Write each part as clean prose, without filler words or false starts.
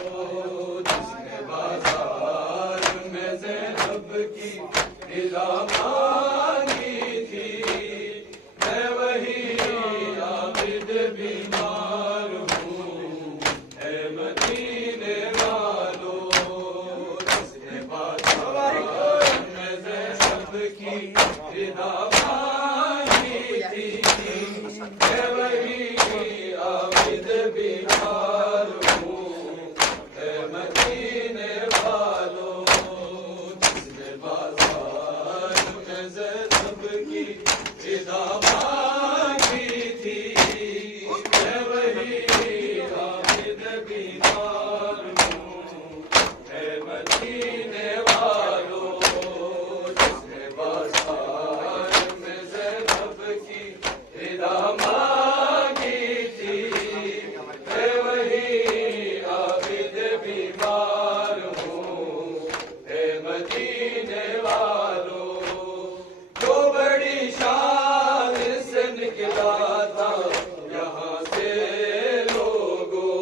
جس نے بازار میں زینب کی رضا مانگی تھی، میں وہی عابد بیمار ہوں اے مدینے والو۔ جس نے بازار میں زینب کی رضا مانگی تھی، میں وہی عابد بیمار ہوں اے مدینے والو۔ جس نے بازار میں زینب کی رضا مانگی تھی، میں وہی عابد بیمار ہوں اے مدینے والو۔ جس نے بازار میں زینب کی رضا مانگی تھی، میں وہی عابد بیمار ہوں اے مدینے والو۔ جو بڑی شان سے نکلا تھا یہاں سے لوگوں،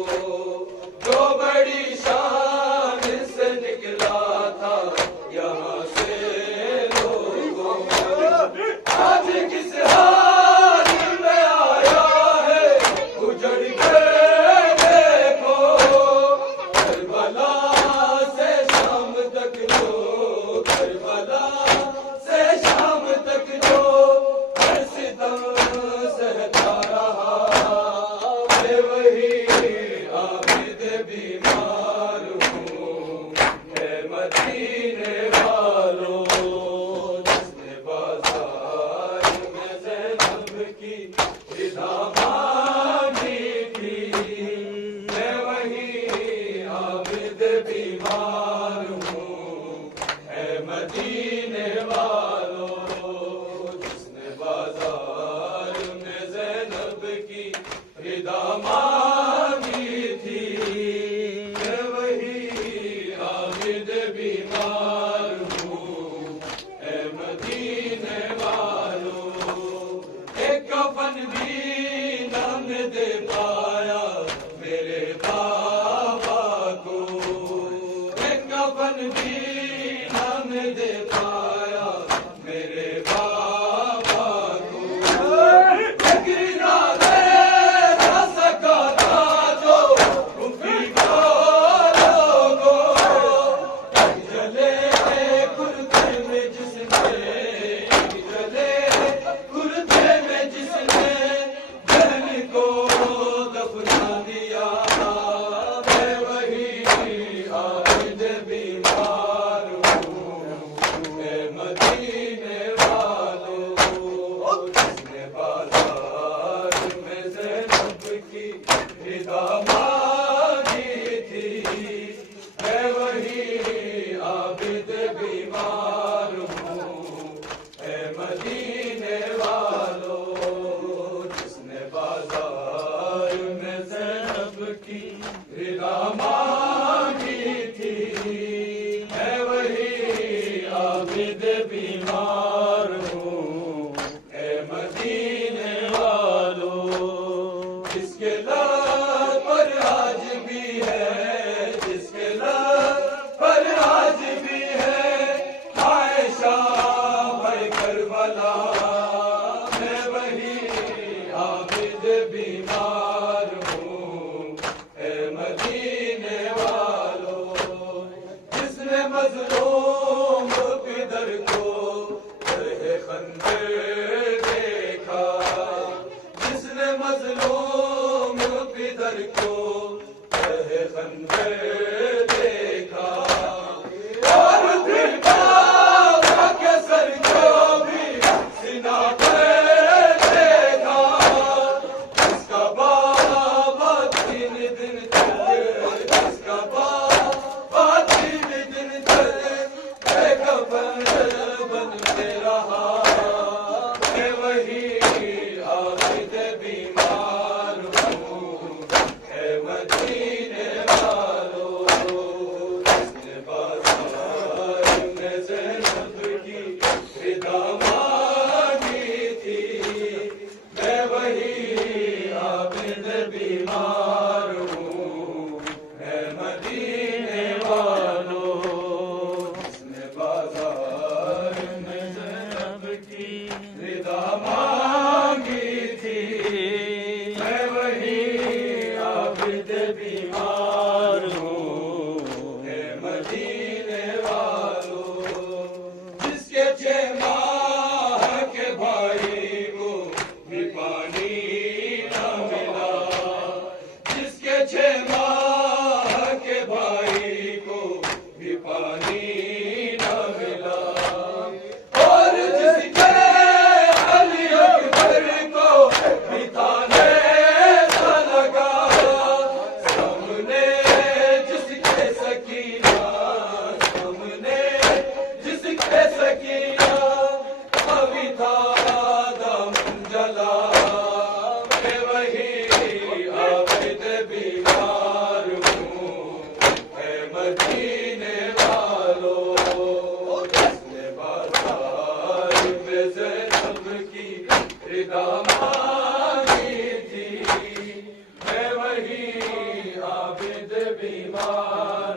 جو بڑی شان سے نکلا تھا یہاں سے لوگوں، آج کس حال میں آیا ہے اجڑ کے دیکھو۔ کربلا سے شام تک جو، کربلا سے شام تک جو ہر ستم سہتا رہا، میں وہی عابد بیمار ہوں اے مدینے والو۔ جس نے بازار میں زینب کی رضا مانگی تھی، میں وہی عابد بیمار ہوں اے مدینے والو۔ جس نے بازار میں زینب کی رضا مانگی تھی، میں وہی عابد بیمار ہوں اے مدینے والو۔ ایک کفن بھی نہ دے پایا میرے بابا کو، ایک کفن بھی نہ دے پایا میرے بابا کو۔ ایک رضا دے نہ سکا تھا جو کفی کو لوگوں، جلے کرتے میں جس نے، جلے کرتے میں جس نے جہل کو دفنا دیا، میں وہی عابد بیمار ہوں اے مدینے والو۔ جس نے بازار میں زینب کی رضا مانگی تھی، میں وہی عابد بیمار ہوں اے مدینے والو۔ جس نے بازار میں زینب کی رضا مانگی تھی، میں وہی عابد بیمار ہوں اے مدینے والو۔ جس کے لب پر آج بھی ہے، جس کے لب پر آج بھی ہے عائشہ بھائی کربلا، میں وہی عابد بیمار ہوں اے مدینے والو۔ جس نے مظلوم پدر کو رہ خنجر دیکھا، جس نے مظلوم پدر کو رہ خنجر دیکھا، اور پھر بابا کے سر کو بھی سنا پر دیکھا، جس کا بابا 3 دن تک، جس کا بابا 3 دن تک بے کفن بنتے رہا، میں وہی عابد بیمار ہوں اے مدینے والو۔ مدینے والوں جس نے بازار میں زینب کی رضا مانگی تھی میں وہی عابد بیمار